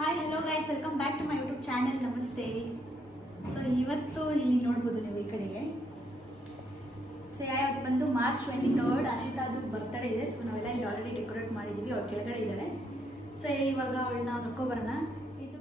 Hi hello guys, welcome back to my YouTube channel. ನಮಸ್ತೆ. So ಇವತ್ತು ಇಲ್ಲಿ ನೋಡ್ಬೋದು ನೀವು ಈ ಕಡೆಗೆ. ಸೊ ಯಾವ್ದು ಬಂದು ಮಾರ್ಚ್ 23rd ಅಶಿತಾದು ಬರ್ತ್ಡೇ ಇದೆ. ಸೊ ನಾವೆಲ್ಲ ಇಲ್ಲಿ ಆಲ್ರೆಡಿ ಡೆಕೋರೇಟ್ ಮಾಡಿದ್ದೀವಿ. ಅವ್ರ ಕೆಳಗಡೆ ಇದ್ದಾಳೆ. ಸೊ ಇವಾಗ ಅವಳನ್ನ ಕರ್ಕೊಬರೋಣ. ಇದು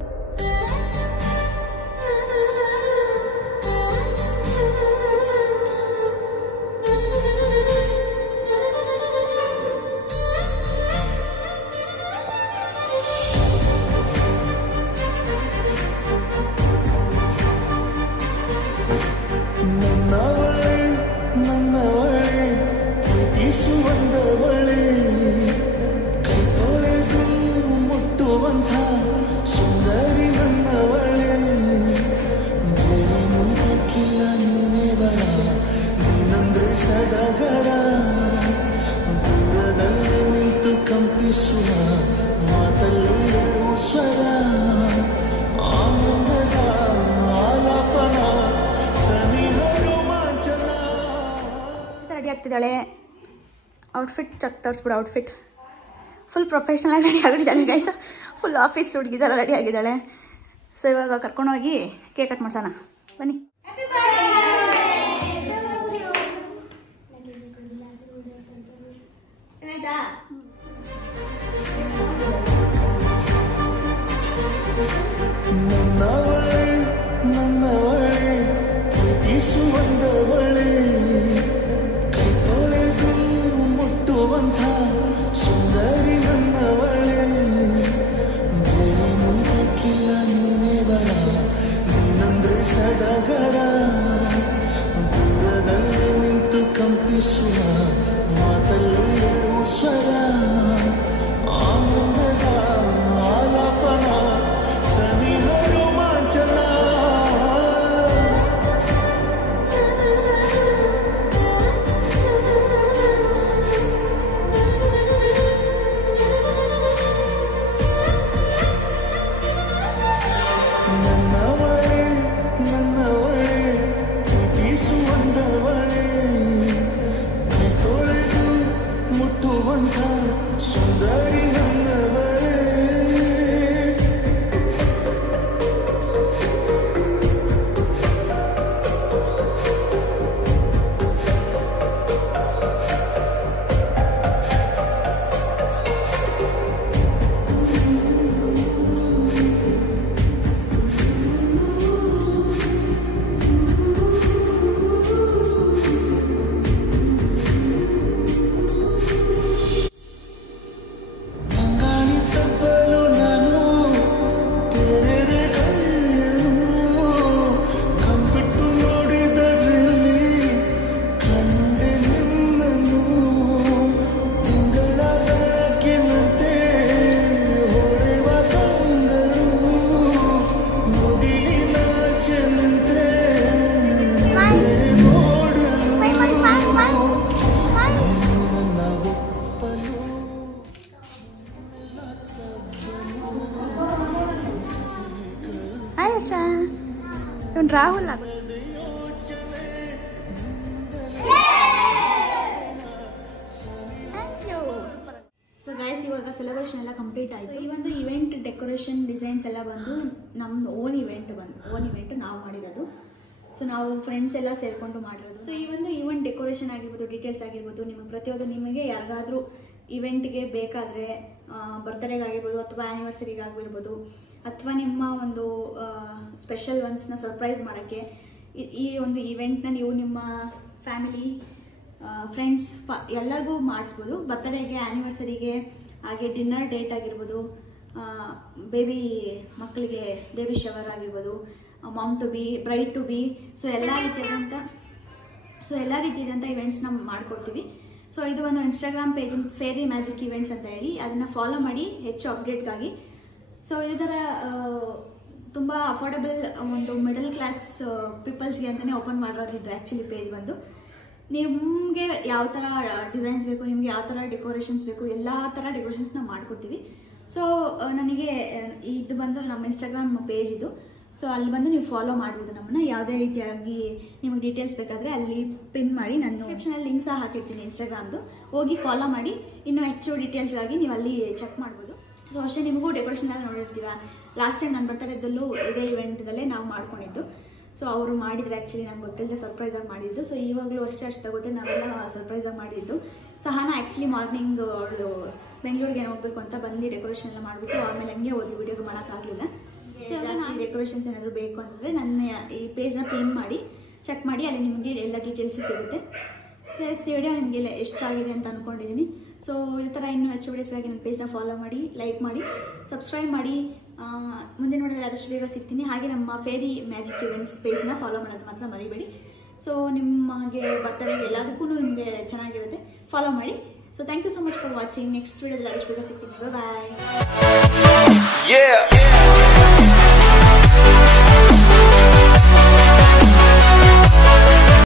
ರೆಡಿ ಆಗ್ತಿದ್ದಾಳೆ. ಔಟ್ಫಿಟ್ ಚೆಕ್ ತೋರಿಸ್ಬಿಡು. ಔಟ್ಫಿಟ್ ಫುಲ್ ಪ್ರೊಫೆಷ್ನಲ್ ಆಗಿ ರೆಡಿ ಆಗಿದ್ದಾಳೆ ಗೈಸ್. ಫುಲ್ ಆಫೀಸ್ ಹುಡುಗಿದಾರ ರೆಡಿ ಆಗಿದ್ದಾಳೆ. ಸೊ ಇವಾಗ ಕರ್ಕೊಂಡೋಗಿ ಕೇಕ್ ಕಟ್ ಮಾಡ್ಸೋಣ ಬನ್ನಿ. ಇವನು ರಾಹುಲ್ ಆಗ. ಸೊ ಗೈಸ್, ಇವಾಗ ಸೆಲೆಬ್ರೇಷನ್ ಎಲ್ಲ ಕಂಪ್ಲೀಟ್ ಆಯಿತು. ಈ ಒಂದು ಇವೆಂಟ್ ಡೆಕೋರೇಷನ್ ಡಿಸೈನ್ಸ್ ಎಲ್ಲ ಬಂದು ನಮ್ಮದು ಓನ್ ಇವೆಂಟ್ ನಾವು ಮಾಡಿರೋದು. ಸೊ ನಾವು ಫ್ರೆಂಡ್ಸ್ ಎಲ್ಲ ಸೇರಿಕೊಂಡು ಮಾಡಿರೋದು. ಸೊ ಈ ಒಂದು ಈವೆಂಟ್ ಡೆಕೋರೇಷನ್ ಆಗಿರ್ಬೋದು, ಡೀಟೇಲ್ಸ್ ಆಗಿರ್ಬೋದು, ನಿಮಗೆ ಪ್ರತಿಯೊಂದು ನಿಮಗೆ ಯಾರಿಗಾದ್ರೂ ಇವೆಂಟ್ಗೆ ಬೇಕಾದರೆ ಬರ್ತ್ಡೇಗಾಗಿರ್ಬೋದು ಅಥವಾ ಆ್ಯನಿವರ್ಸರಿಗಾಗಿರ್ಬೋದು ಅಥವಾ ನಿಮ್ಮ ಒಂದು ಸ್ಪೆಷಲ್ ಒನ್ಸ್ನ ಸರ್ಪ್ರೈಸ್ ಮಾಡೋಕ್ಕೆ ಈ ಒಂದು ಈವೆಂಟ್ನ ನೀವು ನಿಮ್ಮ ಫ್ಯಾಮಿಲಿ ಫ್ರೆಂಡ್ಸ್ ಎಲ್ಲರಿಗೂ ಮಾಡಿಸ್ಬೋದು. ಬರ್ತ್ಡೇಗೆ, ಆ್ಯನಿವರ್ಸರಿಗೆ, ಹಾಗೆ ಡಿನ್ನರ್ ಡೇಟ್ ಆಗಿರ್ಬೋದು, ಬೇಬಿ ಮಕ್ಕಳಿಗೆ ಬೇಬಿ ಶವರ್ ಆಗಿರ್ಬೋದು, mom to be, bride to be, so ಎಲ್ಲ ರೀತಿಯಾದಂಥ ಇವೆಂಟ್ಸ್ನ ಮಾಡಿಕೊಡ್ತೀವಿ. ಸೊ ಇದು ಒಂದು Instagram page fairy magic events ಅಂತ ಹೇಳಿ, ಅದನ್ನು ಫಾಲೋ ಮಾಡಿ ಹೆಚ್ಚು ಅಪ್ಡೇಟ್ಗಾಗಿ. ಸೊ ಇದೇ ಥರ ತುಂಬ ಅಫೋರ್ಡಬಲ್ ಒಂದು ಮಿಡಲ್ ಕ್ಲಾಸ್ ಪೀಪಲ್ಸ್ಗೆ ಅಂತಲೇ ಓಪನ್ ಮಾಡಿರೋದಿದ್ದು ಆ್ಯಕ್ಚುಲಿ ಪೇಜ್ ಬಂದು. ನಿಮಗೆ ಯಾವ ಥರ ಡಿಸೈನ್ಸ್ ಬೇಕು, ನಿಮಗೆ ಯಾವ ಥರ ಡೆಕೋರೇಷನ್ಸ್ ಬೇಕು, ಎಲ್ಲ ಥರ ಡೆಕೋರೇಷನ್ಸ್ನ ಮಾಡಿಕೊಡ್ತೀವಿ. ಸೊ ನನಗೆ ಇದು ಬಂದು ನಮ್ಮ ಇನ್ಸ್ಟಾಗ್ರಾಮ್ ಪೇಜ್ ಇದು. ಸೊ ಅಲ್ಲಿ ಬಂದು ನೀವು ಫಾಲೋ ಮಾಡ್ಬೋದು ನಮ್ಮನ್ನು. ಯಾವುದೇ ರೀತಿಯಾಗಿ ನಿಮಗೆ ಡೀಟೇಲ್ಸ್ ಬೇಕಾದರೆ ಅಲ್ಲಿ ಪಿನ್ ಮಾಡಿ, ನಾನು ಡಿಸ್ಕ್ರಿಪ್ಷನಲ್ಲಿ ಲಿಂಕ್ ಸಹ ಹಾಕಿರ್ತೀನಿ ಇನ್ಸ್ಟಾಗ್ರಾಮ್ದು. ಹೋಗಿ ಫಾಲೋ ಮಾಡಿ, ಇನ್ನೂ ಹೆಚ್ಚು ಡೀಟೇಲ್ಸ್ಗಾಗಿ ನೀವು ಅಲ್ಲಿ ಚೆಕ್ ಮಾಡ್ಬೋದು. ಸೊ ಅಷ್ಟೇ ನಿಮಗೂ ಡೆಕೋರೇಷನ್ ಎಲ್ಲ ನೋಡಿರ್ತೀರಾ. ಲಾಸ್ಟ್ ಟೈಮ್ ನಾನು ಬರ್ತಾಯಿದ್ದಲ್ಲೂ ಇದೇ ಇವೆಂಟ್ದಲ್ಲೇ ನಾವು ಮಾಡ್ಕೊಂಡಿದ್ದು. ಸೊ ಅವರು ಮಾಡಿದ್ರು, ಆ್ಯಕ್ಚುಲಿ ನಂಗೆ ಗೊತ್ತಿಲ್ಲದೆ ಸರ್ಪ್ರೈಸಾಗಿ ಮಾಡಿದ್ದು. ಸೊ ಇವಾಗಲೂ ಅಷ್ಟೇ ಗೊತ್ತೆ, ನಾವೆಲ್ಲ ಸರ್ಪ್ರೈಸಾಗಿ ಮಾಡಿದ್ದು. ಸಹನಾ ಆ್ಯಕ್ಚುಲಿ ಮಾರ್ನಿಂಗ್ ಅವಳು ಬೆಂಗಳೂರಿಗೆ ಹೋಗಬೇಕು ಅಂತ ಬಂದು ಡೆಕೋರೇಷನ್ ಎಲ್ಲ ಮಾಡಿಬಿಟ್ಟು ಆಮೇಲೆ ಹಂಗೆ ಹೋದ್ಲು, ವೀಡಿಯೋಗೆ ಮಾಡೋಕ್ಕಾಗಲಿಲ್ಲ. ಸೊ ಜಾಸ್ತಿ ಡೆಕೋರೇಷನ್ಸ್ ಏನಾದರೂ ಬೇಕು ಅಂತಂದರೆ ನನ್ನ ಈ ಪೇಜ್ನ ಪಿನ್ ಮಾಡಿ ಚೆಕ್ ಮಾಡಿ, ಅಲ್ಲಿ ನಿಮಗೆ ಎಲ್ಲ ಡೀಟೇಲ್ಸು ಸಿಗುತ್ತೆ. ಸೊ ವಿಡಿಯೋ ನಿಮಗೆ ಎಷ್ಟಾಗಿದೆ ಅಂತ ಅಂದ್ಕೊಂಡಿದ್ದೀನಿ. ಸೊ ಈ ಥರ ಇನ್ನೂ ಹೆಚ್ಚು ವಿಡಿಯೋಸ್ಗಾಗಿ ನನ್ನ ಪೇಜ್ನ ಫಾಲೋ ಮಾಡಿ, ಲೈಕ್ ಮಾಡಿ, ಸಬ್ಸ್ಕ್ರೈಬ್ ಮಾಡಿ. ಮುಂದಿನ ನೋಡಿದ್ರೆ ಆದಷ್ಟು ಬೇಗ ಸಿಗ್ತೀನಿ. ಹಾಗೆ ನಮ್ಮ ಫೇರಿ ಮ್ಯಾಜಿಕ್ ಇವೆಂಟ್ಸ್ ಪೇಜ್ನ ಫಾಲೋ ಮಾಡೋದು ಮಾತ್ರ ಮರಿಬೇಡಿ. ಸೊ ನಿಮಗೆ ಬರ್ತಾರೆ ಎಲ್ಲದಕ್ಕೂ ನಿಮಗೆ ಚೆನ್ನಾಗಿರುತ್ತೆ, ಫಾಲೋ ಮಾಡಿ. So thank you so much for watching. Next ವಿಡಿಯೋದಲ್ಲಿ ಆದಷ್ಟು ಬೇಗ ಸಿಗ್ತೀನಿ. ಬಾಯ್.